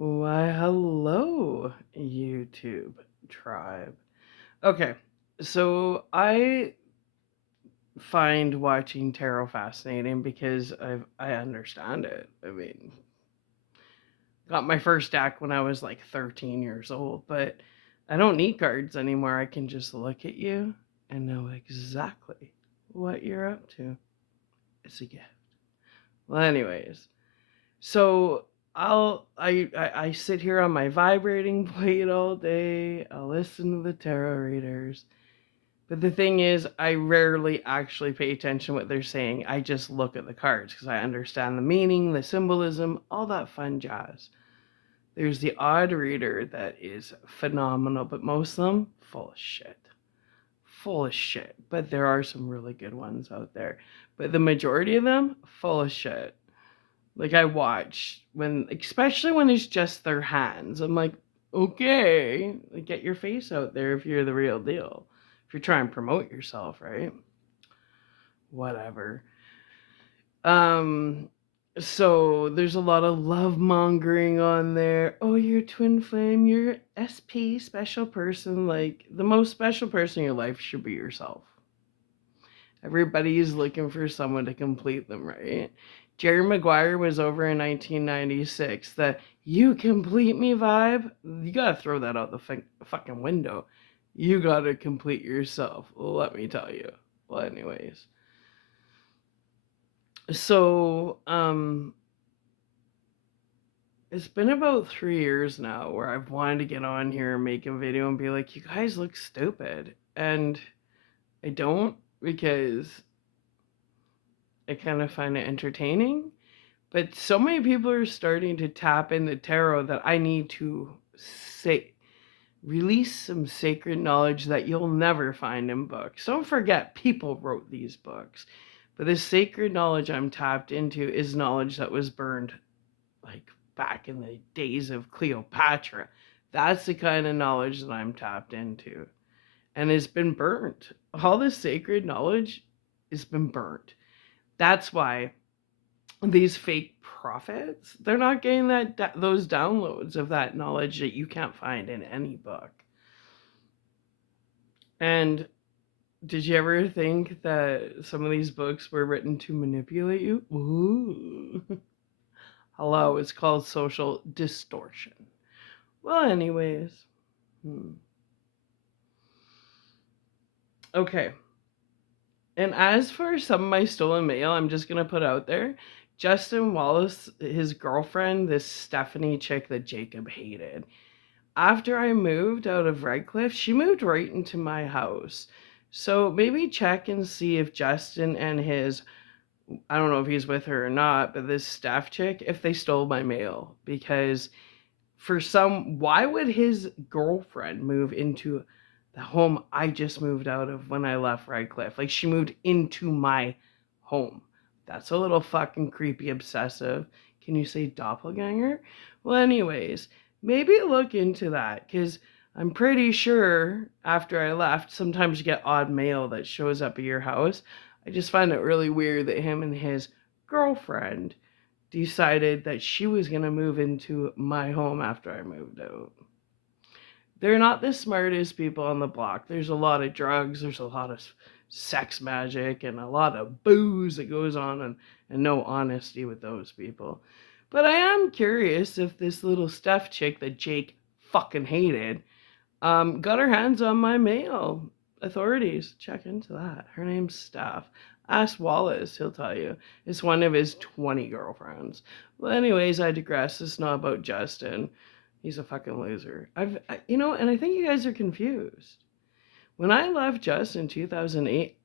Why, hello, YouTube tribe. Okay, so I find watching tarot fascinating because I understand it. I mean, got my first deck when I was like 13 years old, but I don't need cards anymore. I can just look at you and know exactly what you're up to. It's a gift. Well, anyways, so I sit here on my vibrating plate all day. I'll listen to the tarot readers. But the thing is, I rarely actually pay attention to what they're saying. I just look at the cards because I understand the meaning, the symbolism, all that fun jazz. There's the odd reader that is phenomenal, but most of them full of shit. Full of shit. But there are some really good ones out there. But the majority of them, full of shit. Like I watch when, especially when it's just their hands. I'm like, okay, like, get your face out there if you're the real deal. If you're trying to promote yourself, right? Whatever. Um, so there's a lot of love mongering on there. Oh, you're twin flame. You're SP special person. Like the most special person in your life should be yourself. Everybody is looking for someone to complete them, right? Jerry Maguire was over in 1996. The "you complete me" vibe, you gotta throw that out the fucking window. You gotta complete yourself, let me tell you. Well, anyways. So, it's been about 3 years now where I've wanted to get on here and make a video and be like, you guys look stupid. And I don't, because I kind of find it entertaining. But so many people are starting to tap into tarot that I need to say, release some sacred knowledge that you'll never find in books. Don't forget, people wrote these books. But this sacred knowledge I'm tapped into is knowledge that was burned like back in the days of Cleopatra. That's the kind of knowledge that I'm tapped into. And it's been burnt. All this sacred knowledge has been burnt. That's why these fake prophets, they're not getting those downloads of that knowledge that you can't find in any book. And did you ever think that some of these books were written to manipulate you? Ooh. Hello, it's called social distortion. Well, anyways. Okay. And as for some of my stolen mail, I'm just going to put out there, Justin Wallace, his girlfriend, this Stephanie chick that Jacob hated. After I moved out of Redcliffe, she moved right into my house. So maybe check and see if Justin and his, I don't know if he's with her or not, but this staff chick, if they stole my mail. Because why would his girlfriend move into the home I just moved out of when I left Redcliffe? Like, she moved into my home. That's a little fucking creepy, obsessive. Can you say doppelganger? Well, anyways, maybe look into that, because I'm pretty sure after I left, sometimes you get odd mail that shows up at your house. I just find it really weird that him and his girlfriend decided that she was going to move into my home after I moved out. They're not the smartest people on the block. There's a lot of drugs, there's a lot of sex magic, and a lot of booze that goes on, and no honesty with those people. But I am curious if this little Steph chick that Jake fucking hated got her hands on my mail. Authorities, check into that. Her name's Steph. Ask Wallace, he'll tell you. It's one of his 20 girlfriends. Well, anyways, I digress. It's not about Justin. He's a fucking loser. And I think you guys are confused. When I left Justin in 2008,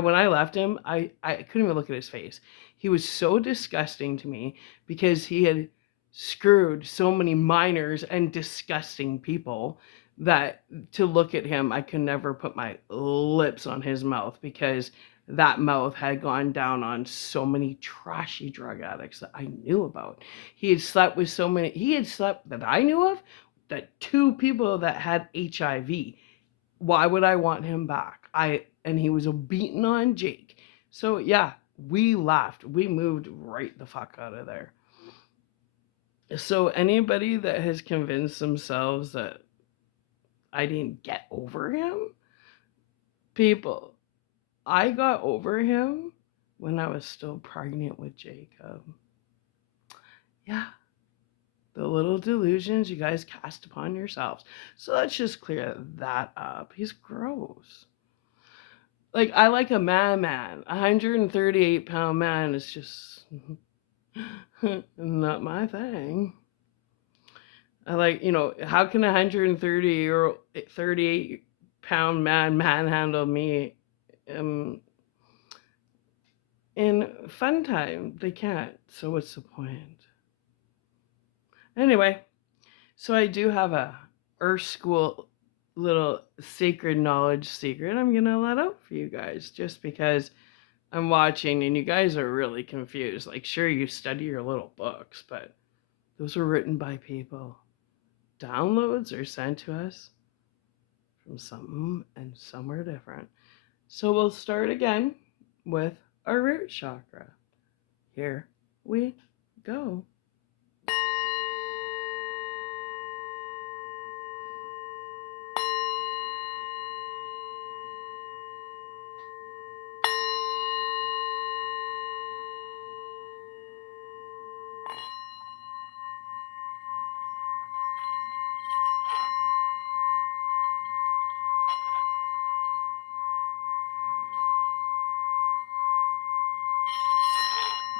when I left him, I couldn't even look at his face. He was so disgusting to me because he had screwed so many minors and disgusting people that to look at him, I could never put my lips on his mouth, because that mouth had gone down on so many trashy drug addicts that I knew about. He had slept that I knew of, that 2 people that had HIV. Why would I want him back? And he was beating on Jake. So yeah, we left. We moved right the fuck out of there. So anybody that has convinced themselves that I didn't get over him, people, I got over him when I was still pregnant with Jacob. Yeah, the little delusions you guys cast upon yourselves. So let's just clear that up. He's gross. Like, I like a man. 138-pound man is just not my thing. I like, how can a 38-pound man manhandle me? In fun time, they can't. So what's the point? Anyway, so I do have a Earth School little sacred knowledge secret I'm gonna let out for you guys, just because I'm watching and you guys are really confused. Like, sure, you study your little books, but those were written by people. Downloads are sent to us from something and somewhere different. So we'll start again with our root chakra. Here we go.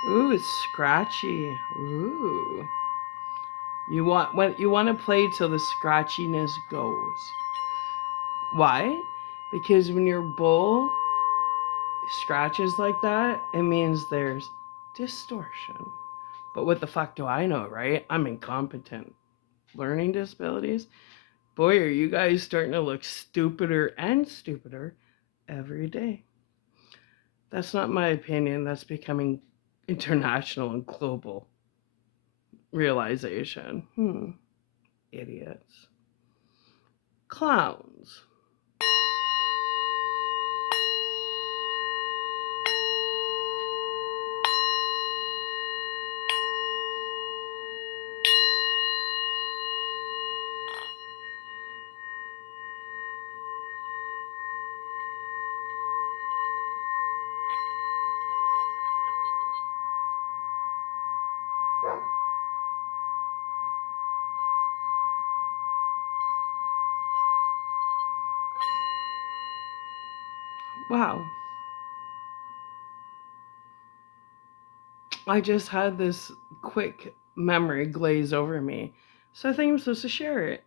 Ooh, it's scratchy. Ooh. You want to play till the scratchiness goes. Why? Because when your bowl scratches like that, it means there's distortion. But what the fuck do I know, right? I'm incompetent. Learning disabilities? Boy, are you guys starting to look stupider and stupider every day. That's not my opinion. That's becoming international and global realization. Idiots. Clowns. Wow. I just had this quick memory glaze over me. So I think I'm supposed to share it.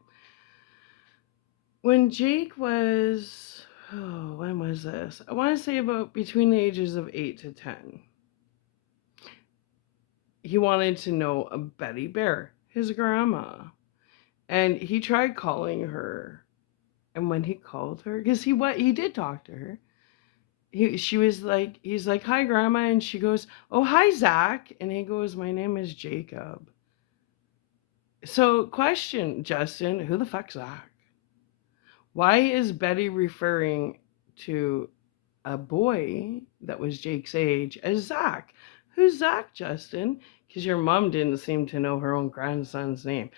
When Jake was, when was this? I want to say about between the ages of 8 to 10. He wanted to know a Betty Bear, his grandma. And he tried calling her. And when he called her, because he did talk to her. She was like, he's like, "Hi, grandma." And she goes, "Oh, hi, Zach." And he goes, "My name is Jacob." So, question, Justin, who the fuck's Zach? Why is Betty referring to a boy that was Jake's age as Zach? Who's Zach, Justin? Because your mom didn't seem to know her own grandson's name.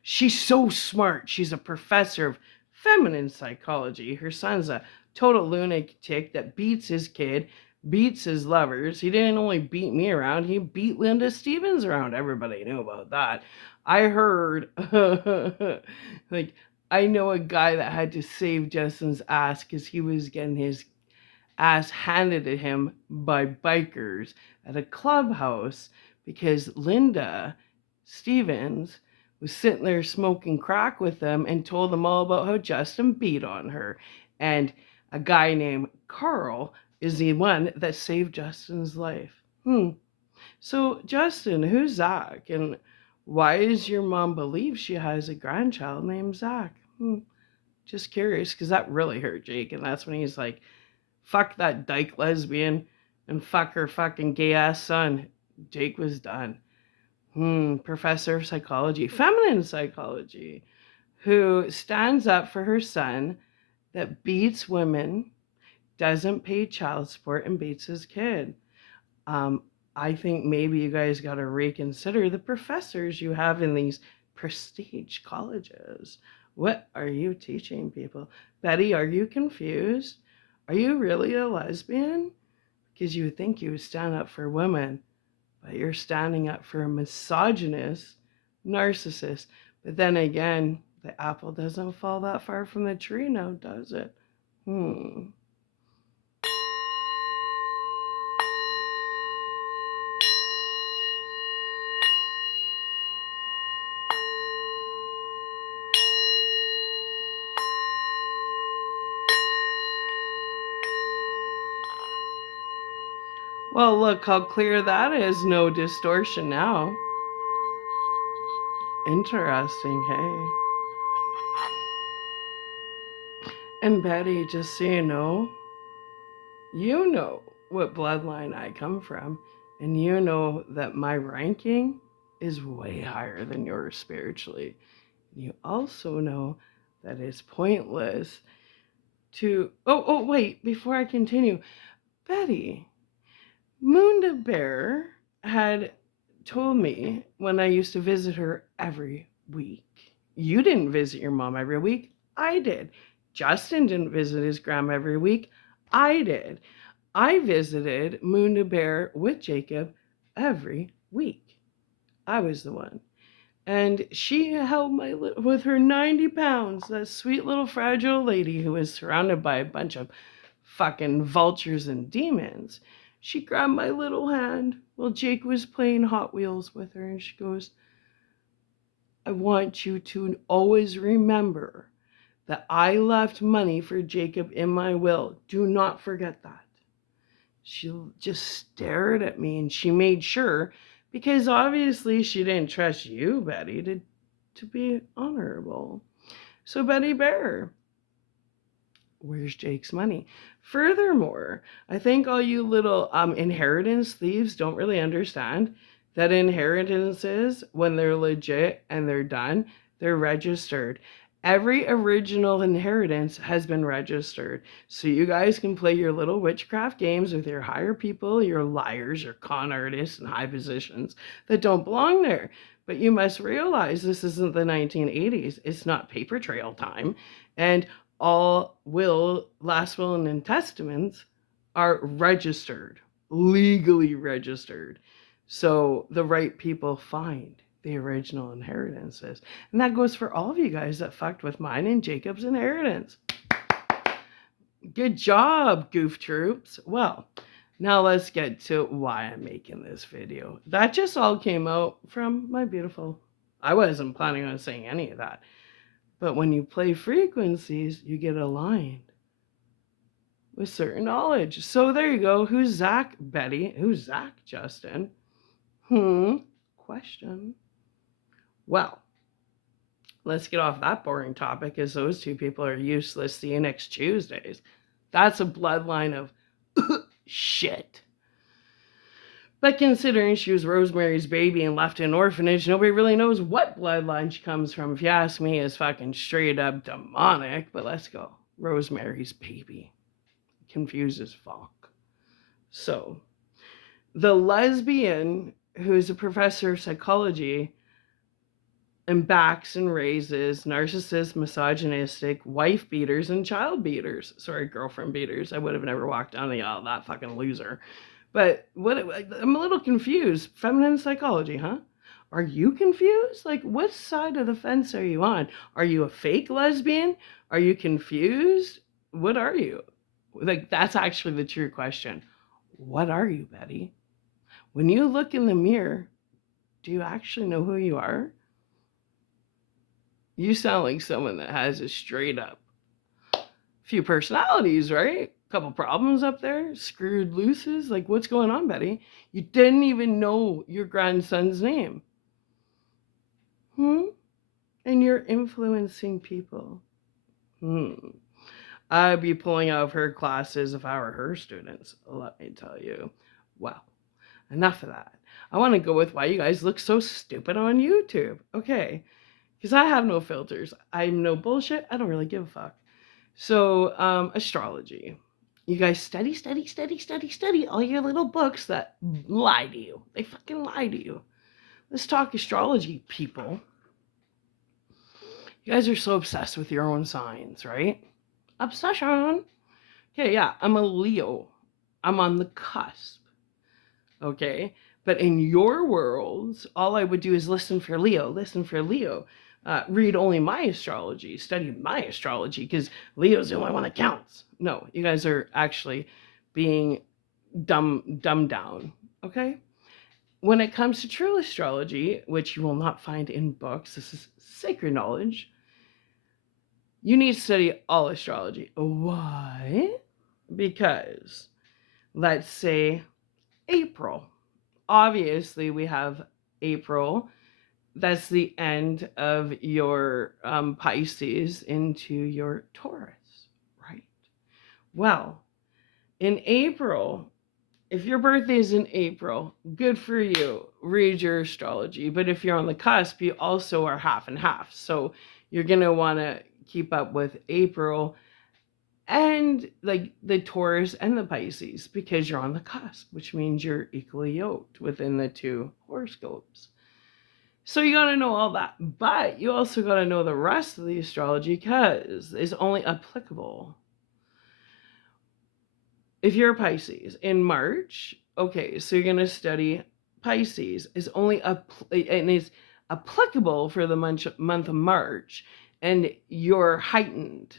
She's so smart. She's a professor of feminine psychology. Her son's a total lunatic that beats his kid, beats his lovers. He didn't only beat me around, he beat Linda Stevens around. Everybody knew about that. I heard, like, I know a guy that had to save Justin's ass because he was getting his ass handed to him by bikers at a clubhouse because Linda Stevens was sitting there smoking crack with them and told them all about how Justin beat on her. And a guy named Carl is the one that saved Justin's life. So, Justin, who's Zach? And why does your mom believe she has a grandchild named Zach? Just curious, because that really hurt Jake. And that's when he's like, fuck that dyke lesbian and fuck her fucking gay ass son. Jake was done. Professor of psychology, feminine psychology, who stands up for her son that beats women, doesn't pay child support, and beats his kid. Um, I think maybe you guys got to reconsider the professors you have in these prestige colleges. What are you teaching people? Betty, are you confused? Are you really a lesbian? Because you think you would stand up for women, but you're standing up for a misogynist, narcissist. But then again, the apple doesn't fall that far from the tree now, does it? Hmm. Well, look how clear that is. No distortion now. Interesting, hey. And Betty, just so you know what bloodline I come from, and you know that my ranking is way higher than yours spiritually. You also know that it's pointless to. Oh, wait, before I continue, Betty, Moonda Bear had told me when I used to visit her every week. You didn't visit your mom every week. I did. Justin didn't visit his grandma every week. I did. I visited Moonda Bear with Jacob every week. I was the one. And she held with her 90 pounds, that sweet little fragile lady who was surrounded by a bunch of fucking vultures and demons. She grabbed my little hand while Jake was playing Hot Wheels with her, and she goes, I want you to always remember that I left money for Jacob in my will. Do not forget that. She just stared at me, and she made sure, because obviously she didn't trust you, Betty, to be honorable. So, Betty Bear, where's Jake's money? Furthermore, I think all you little inheritance thieves don't really understand that inheritances, when they're legit and they're done, they're registered. Every original inheritance has been registered. So you guys can play your little witchcraft games with your higher people, your liars, your con artists, and high positions that don't belong there. But you must realize this isn't the 1980s. It's not paper trail time. And all last will, and testaments are registered, legally registered. So the right people find the original inheritances. And that goes for all of you guys that fucked with mine and Jacob's inheritance. Good job, goof troops. Well, now let's get to why I'm making this video. That just all came out from my beautiful, I wasn't planning on saying any of that. But when you play frequencies, you get aligned with certain knowledge. So there you go. Who's Zach, Betty? Who's Zach, Justin? Question. Well, let's get off that boring topic, as those two people are useless. See you next Tuesdays. That's a bloodline of shit. But considering she was Rosemary's baby and left in an orphanage, nobody really knows what bloodline she comes from. If you ask me, it's fucking straight up demonic. But let's go. Rosemary's baby. Confused as fuck. So, the lesbian who's a professor of psychology and backs and raises narcissist, misogynistic wife beaters and child beaters. Sorry, girlfriend beaters. I would have never walked down the aisle, that fucking loser. But I'm a little confused. Feminine psychology, huh? Are you confused? Like, what side of the fence are you on? Are you a fake lesbian? Are you confused? What are you? Like, that's actually the true question. What are you, Betty? When you look in the mirror, do you actually know who you are? You sound like someone that has a straight up few personalities, right? Couple problems up there, screwed looses. Like, what's going on, Betty? You didn't even know your grandson's name. And you're influencing people. I'd be pulling out of her classes if I were her students, let me tell you. Well, enough of that. I want to go with why you guys look so stupid on YouTube. Okay, because I have no filters. I'm no bullshit. I don't really give a fuck. So, astrology. You guys study all your little books that lie to you. They fucking lie to you. Let's talk astrology, people. You guys are so obsessed with your own signs, right? Obsession. Okay, yeah, I'm a Leo. I'm on the cusp. Okay? But in your worlds, all I would do is listen for Leo, read only my astrology, study my astrology, because Leo's the only one that counts. No, you guys are actually being dumbed down. Okay? When it comes to true astrology, which you will not find in books, this is sacred knowledge, you need to study all astrology. Why? Because, let's say, April. Obviously, we have April. That's the end of your Pisces into your Taurus, right? Well, in April, if your birthday is in April, good for you. Read your astrology. But if you're on the cusp, you also are half and half. So you're going to want to keep up with April and like the Taurus and the Pisces because you're on the cusp, which means you're equally yoked within the two horoscopes. So you got to know all that, but you also got to know the rest of the astrology because it's only applicable if you're a Pisces in March. Okay, so you're going to study Pisces is only and is applicable for the month of March, and you're heightened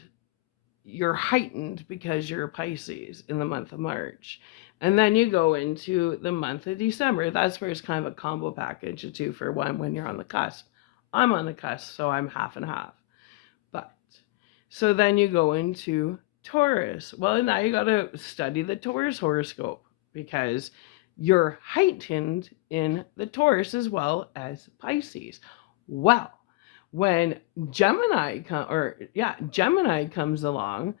because you're a Pisces in the month of March. And then you go into the month of December. That's where it's kind of a combo package, a two for one when you're on the cusp. I'm on the cusp, so I'm half and half. But, so then you go into Taurus. Well, now you got to study the Taurus horoscope because you're heightened in the Taurus as well as Pisces. Well, when Gemini comes along,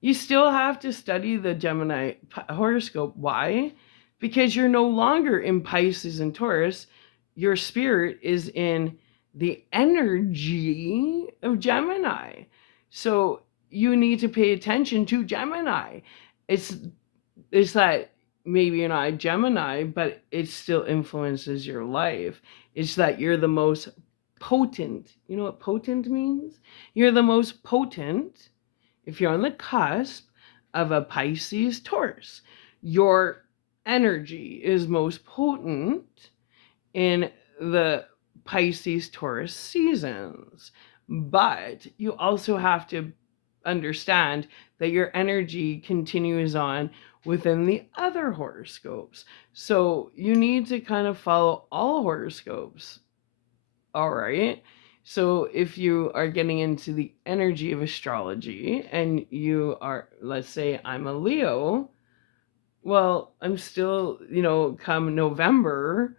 you still have to study the Gemini horoscope. Why? Because you're no longer in Pisces and Taurus. Your spirit is in the energy of Gemini. So you need to pay attention to Gemini. It's that maybe you're not a Gemini, but it still influences your life. It's that you're the most potent. You know what potent means? You're the most potent if you're on the cusp of a Pisces Taurus. Your energy is most potent in the Pisces Taurus seasons. But you also have to understand that your energy continues on within the other horoscopes. So you need to kind of follow all horoscopes. All right. So if you are getting into the energy of astrology and you are, let's say I'm a Leo, well, I'm still, come November,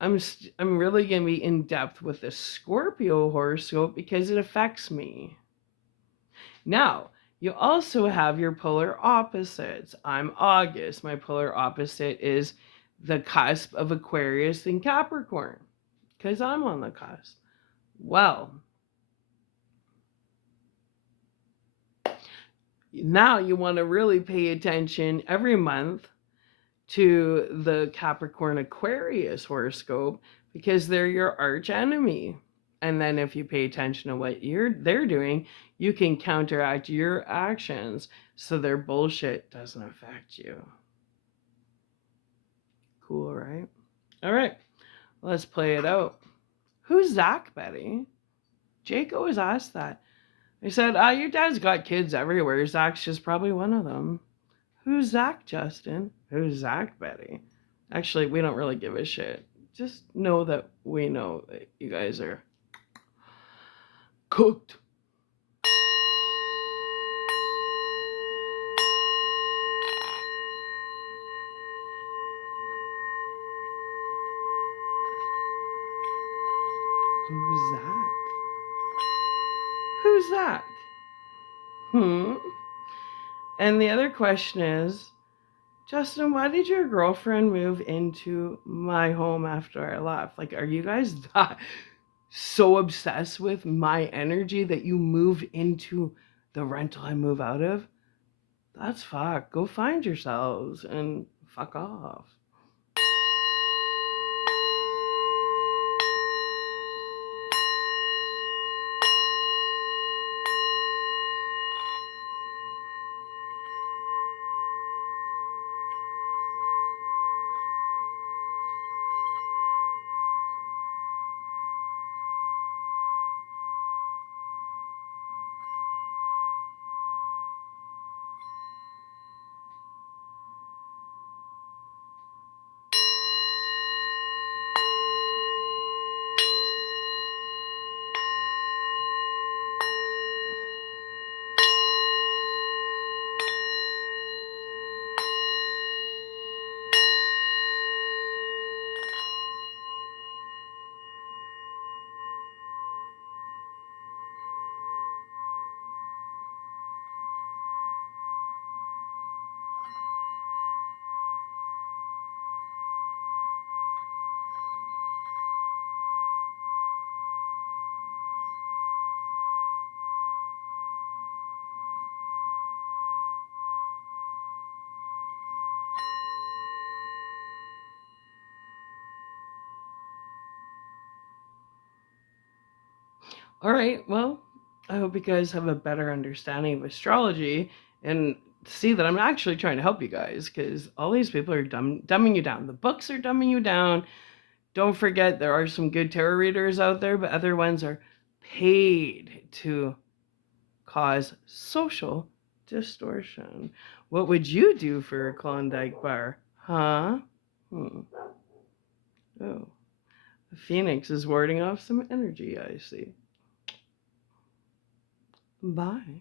I'm really going to be in depth with the Scorpio horoscope because it affects me. Now, you also have your polar opposites. I'm August. My polar opposite is the cusp of Aquarius and Capricorn because I'm on the cusp. Well, now you want to really pay attention every month to the Capricorn Aquarius horoscope because they're your arch enemy. And then if you pay attention to what they're doing, you can counteract your actions so their bullshit doesn't affect you. Cool, right? All right, let's play it out. Who's Zach, Betty? Jake always asks that. I said, your dad's got kids everywhere. Zach's just probably one of them. Who's Zach, Justin? Who's Zach, Betty? Actually, we don't really give a shit. Just know that we know that you guys are cooked. Who's Zach? Who's Zach? And the other question is, Justin, why did your girlfriend move into my home after I left? Like, are you guys so obsessed with my energy that you move into the rental I move out of? That's fuck. Go find yourselves and fuck off. All right. Well, I hope you guys have a better understanding of astrology and see that I'm actually trying to help you guys because all these people are dumbing you down. The books are dumbing you down. Don't forget there are some good tarot readers out there, but other ones are paid to cause social distortion. What would you do for a Klondike bar? Huh? Hmm. Oh, the phoenix is warding off some energy, I see. Bye.